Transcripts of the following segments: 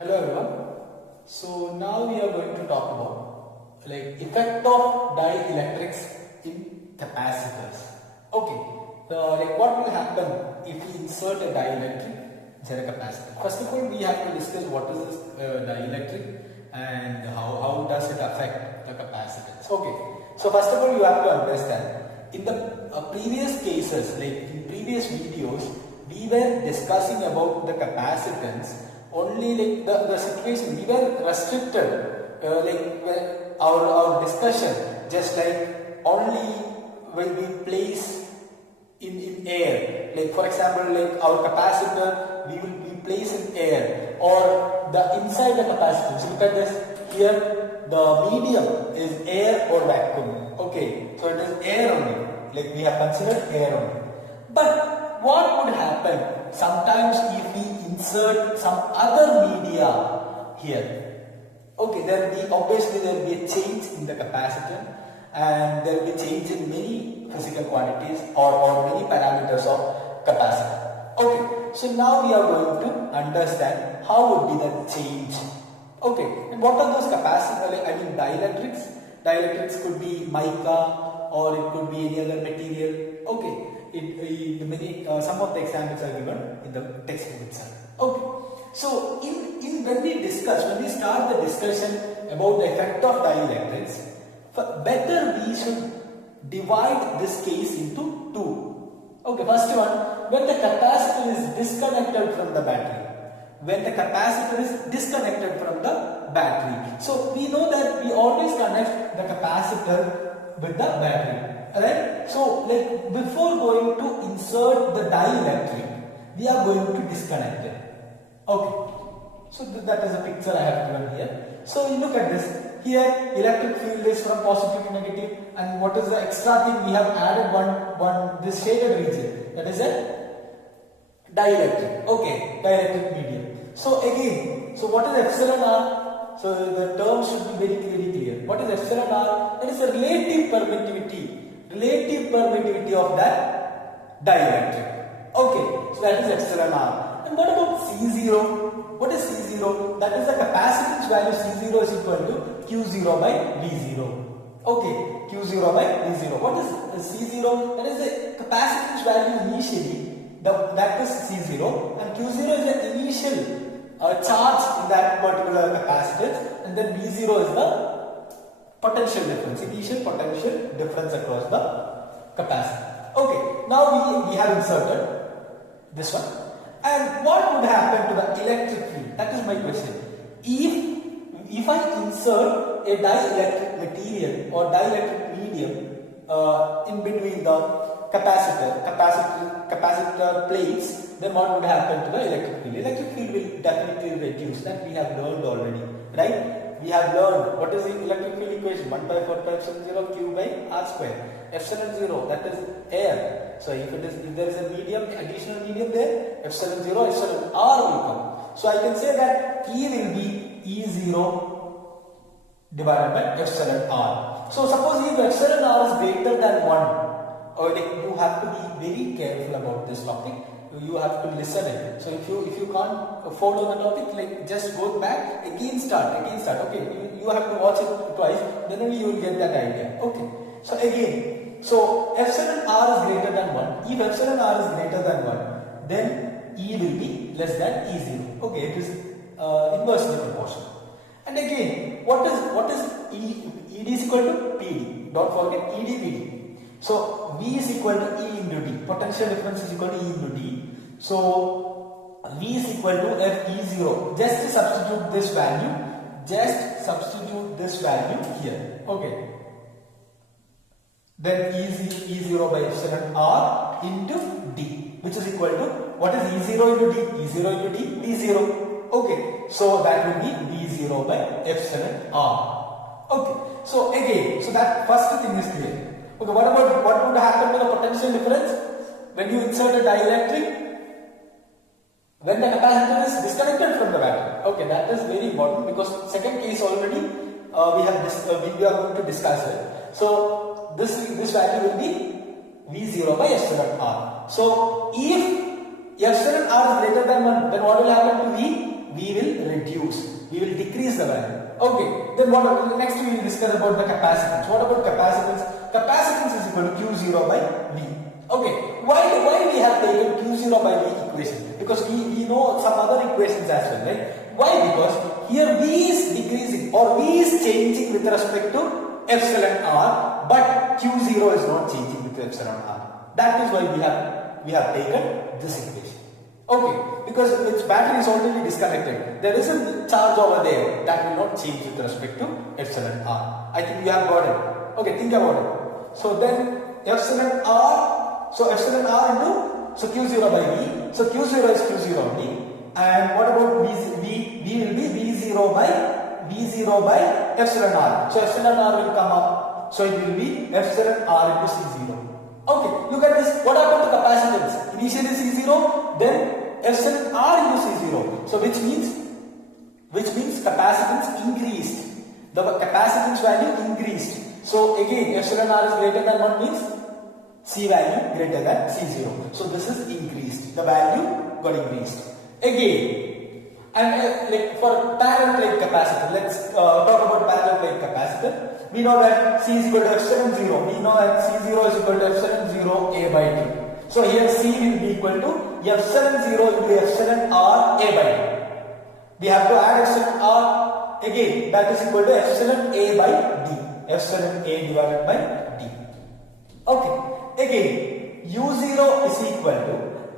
Hello everyone. So now we are going to talk about effect of dielectrics in capacitors. Okay. What will happen if we insert a dielectric inside a capacitor? First of all, we have to discuss what is this dielectric and how does it affect the capacitors. Okay. So first of all, you have to understand in the previous cases, like in previous videos, we were discussing about the capacitance. Only like the situation we were restricted our discussion just like only will be placed in air, like for example like our capacitor we will be placed in air or the inside the capacitor. So look at this here, the medium is air or vacuum. Okay, so it is air only, like we have considered air only. But what would happen sometimes if we insert some other media here? Okay, obviously there will be a change in the capacitor and there will be change in many physical quantities or many parameters of capacitor. Okay, so now we are going to understand how would be the change. Okay, and what are those capacitors? Dielectrics. Dielectrics could be mica or it could be any other material. Okay. Some of the examples are given in the textbook itself. Okay. So when we start the discussion about the effect of dielectrics, better we should divide this case into two. Okay, first one, when the capacitor is disconnected from the battery. When the capacitor is disconnected from the battery. So we know that we always connect the capacitor with the battery. Alright, so like before going to insert the dielectric, we are going to disconnect it. Okay, so that is a picture I have given here. So you look at this. Here, electric field is from positive to negative, and what is the extra thing? We have added this shaded region. That is a dielectric. Okay, dielectric medium. So again, so what is epsilon R? So the term should be very clear. What is epsilon R? It is a relative permittivity. Relative permittivity of that dielectric. Okay, so that is epsilon R. And what about C0? What is C0? That is the capacitance value. C0 is equal to Q0 by V0. Okay, Q0 by V0. What is C0? That is the capacitance value initially. That is C0, and Q0 is the initial charge in that particular capacitance, and then V0 is the potential difference, initial potential difference across the capacitor. Okay, now we have inserted this one. And what would happen to the electric field? That is my question. If I insert a dielectric material or dielectric medium in between the capacitor plates, then what would happen to the electric field? Electric field will definitely reduce. That we have learned already, right? We have learned what is the electric field equation, 1 by 4 pi epsilon 0 Q by R square. Epsilon 0, that is air. So if there is a medium, additional medium there, epsilon 0, epsilon R will come. So I can say that E will be E0 divided by epsilon R. So suppose if epsilon R is greater than 1, you have to be very careful about this topic. You have to listen it. So if you can't follow the topic, like just go back, again start. Okay, you have to watch it twice, then only you will get that idea. Okay. So again, so epsilon R is greater than 1. If epsilon R is greater than 1, then E will be less than E0. Okay, it is inversely proportional. And again, what is E? ED is equal to PD. Don't forget ED, PD. So V is equal to E into D. Potential difference is equal to E into D. So V is equal to FE0. Just substitute this value. Here. Okay. Then E0 by epsilon R into D, which is equal to what is E0 into D? E0 into D, V0. Okay. So that will be V0 by epsilon R. Okay. So again, so that first thing is clear. Okay, what would happen to the potential difference when you insert a dielectric? When the capacitor is disconnected from the battery. Okay, that is very important because second case already we are going to discuss it. So this value will be V0 by epsilon R. So if epsilon R is greater than 1, then what will happen to V? we will reduce, we will decrease the value. Okay, then what next we will discuss about the capacitance. What about capacitance? Capacitance is equal to Q0 by V. Okay, why we have taken Q0 by V equation? Because we know some other equations as well, right? Why? Because here V is decreasing or V is changing with respect to epsilon R, but Q0 is not changing with epsilon R. That is why we have taken this equation. Okay, because its battery is already disconnected. There is a charge over there that will not change with respect to epsilon R. I think you have got it. Okay, think about it. So then epsilon R, so epsilon R into, so Q0 by V. So Q0 is Q0 V. And what about V will be V0 by epsilon R. So epsilon R will come up. So it will be epsilon R into C0. Okay, look at this. What happened to capacitance? Initially C0, then epsilon R into C0. So which means capacitance increased. The capacitance value increased. So again, epsilon R is greater than 1 means C value greater than C0. So this is increased. The value got increased. Again, and like for parallel plate capacitor, let's talk about parallel plate capacitor. We know that C is equal to epsilon 0. We know that C0 is equal to epsilon 0 A by T. So here C will be equal to epsilon 0 into epsilon R A by T. We have to add epsilon R again. That is equal to epsilon A by D. Epsilon A divided by D. Okay. Again, U0 is equal to.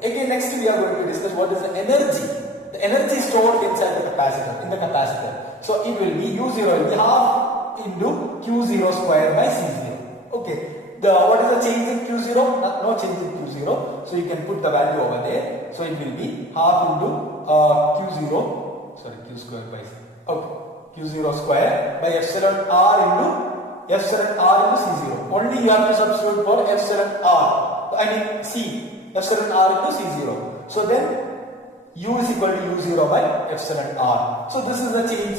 Again, next we are going to discuss what is the energy. The energy stored inside the capacitor, in the capacitor. So it will be U0 will be half into Q0 square by C0. Okay. What is the change in Q0? No change in Q0. So you can put the value over there. So it will be half into Q0. Sorry, Q square by C. Okay. Q0 square by epsilon R into C0. Only you have to substitute for epsilon R. I mean C. Epsilon R into C0. So then U is equal to U0 by epsilon R. So this is the change.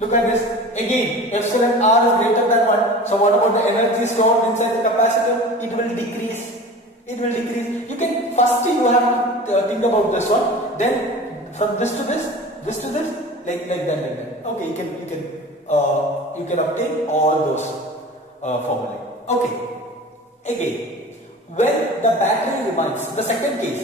Look at this. Again, epsilon R is greater than 1. So what about the energy stored inside the capacitor? It will decrease. It will decrease. You can, first you have to think about this one. Then from this to this to this, like that. Okay, you can obtain all those formulae. Okay. Again, when the battery remains, the second case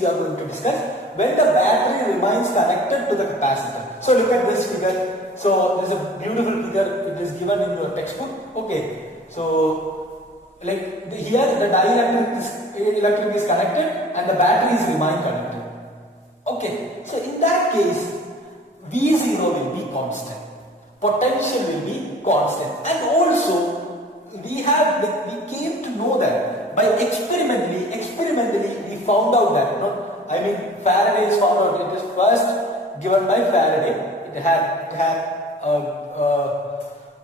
we are going to discuss, when the battery remains connected to the capacitor. So look at this figure. So there is a beautiful figure, it is given in your textbook. Okay, so like here the dielectric is connected and the battery is remain connected. Okay, so in that case, V0 will be constant, potential will be constant, and also we came to know that by experimentally we found out that Faraday is found out. It is first given by Faraday. It had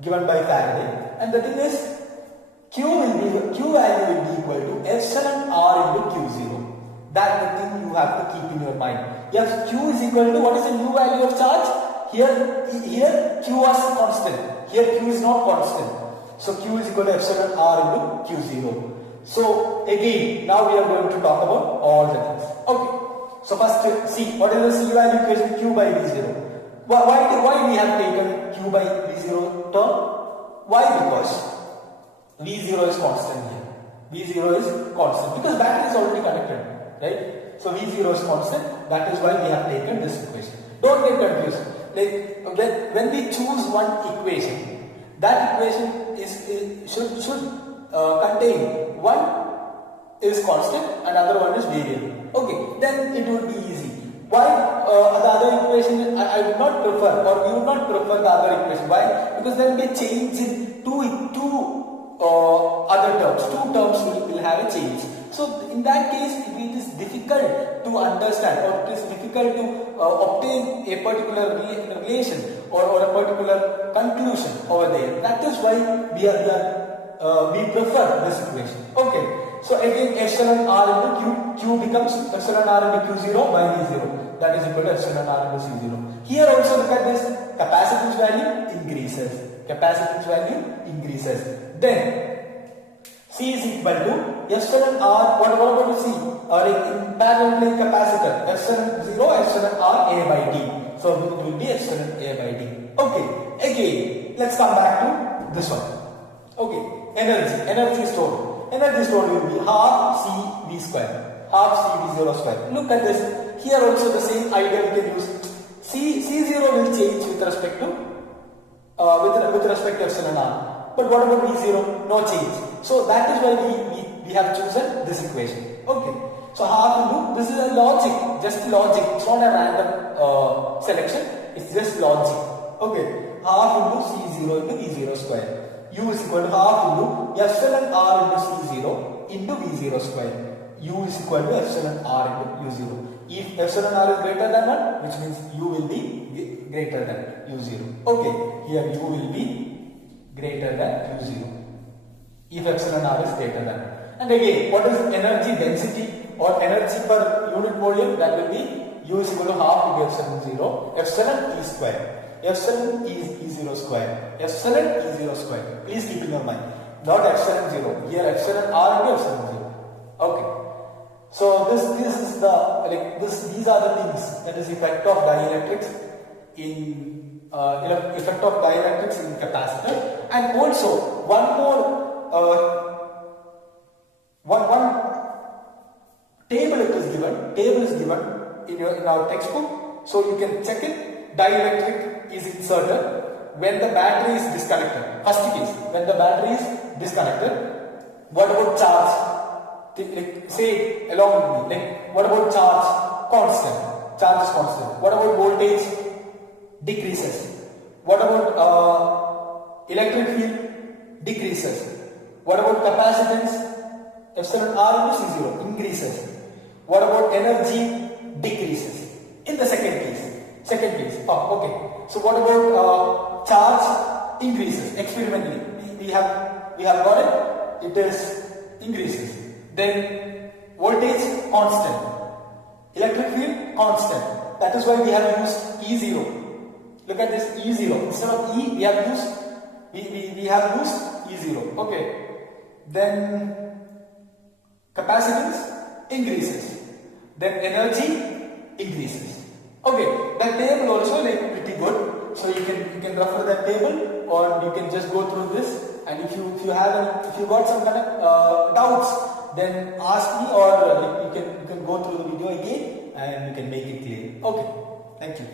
given by Faraday, and the thing is Q value will be equal to epsilon R into Q0. That's the thing you have to keep in your mind. Yes, Q is equal to, what is the new value of charge? Here Q was constant. Here Q is not constant. So Q is equal to epsilon R into Q0. So again, now we are going to talk about all the things. Okay. So first C. What is the C value equation? Q by V0. Why we have taken Q by V0 term? Why? Because V0 is constant here. V0 is constant because battery is already connected, right? So V0 is constant. That is why we have taken this equation. Don't get confused. Like when we choose one equation, that equation should contain one is constant and other one is variable. Okay, then it would be easy. Why the other equation? I would not prefer, or we would not prefer the other equation. Why? Because then they change in two other terms. Two terms will have a change. So in that case, it is difficult to understand, or it is difficult to obtain a particular relation or a particular conclusion over there. That is why we prefer this equation. Okay. So again, epsilon R into Q becomes epsilon R into Q0 by V0. That is equal to epsilon R into C0. Here also look at this. Capacitance value increases. Capacitance value increases. Then C is equal to epsilon r, what about you see? In parallel plane capacitor, epsilon 0, epsilon r a by d. So it will be epsilon a by d. Okay, again, let's come back to this one. Okay, energy stored. Energy stored will be half C V square, half C V0 square. Look at this. Here also the same idea we can use. C0 will change with respect to with respect to epsilon r. But what about V0? No change. So that is why we have chosen this equation. Okay. So half into, this is a logic, just logic. It's not a random selection. It's just logic. Okay. Half into C0 into V0 square. U is equal to half into epsilon r into C0 into V0 square. U is equal to epsilon r into U0. If epsilon r is greater than 1, which means U will be greater than U0. Okay, here U will be greater than U0. If epsilon r is greater than 1. And again, what is energy density or energy per unit volume? That will be U is equal to half into epsilon 0, epsilon E square. Epsilon is E0 square. Epsilon E0 square. Please keep in your mind. Not epsilon 0. Here epsilon r into epsilon 0. Okay. So this is the these are the things, that is effect of dielectrics in effect of dielectrics in capacitor. And also one more one table it is given. Table is given in our textbook, so you can check it. Dielectric is inserted when the battery is disconnected. First case, when the battery is disconnected. What about charge? Say it along with me. Like, what about charge? Constant. Charge is constant. What about voltage? Decreases. What about electric field? Decreases. What about capacitance? Epsilon r into C0 increases. What about energy? Decreases. In the second case. Oh, okay. So what about charge? Increases. Experimentally, we have got it. It is increases. Then voltage constant, electric field constant. That is why we have used E0. Look at this E0. Instead of E, we have used E0. Okay. Then capacitance increases. Then energy increases. Okay. That table also like pretty good. So you can refer that table, or you can just go through this. And if you got some kind of doubts, then ask me, or you can go through the video again and you can make it clear. Okay, thank you.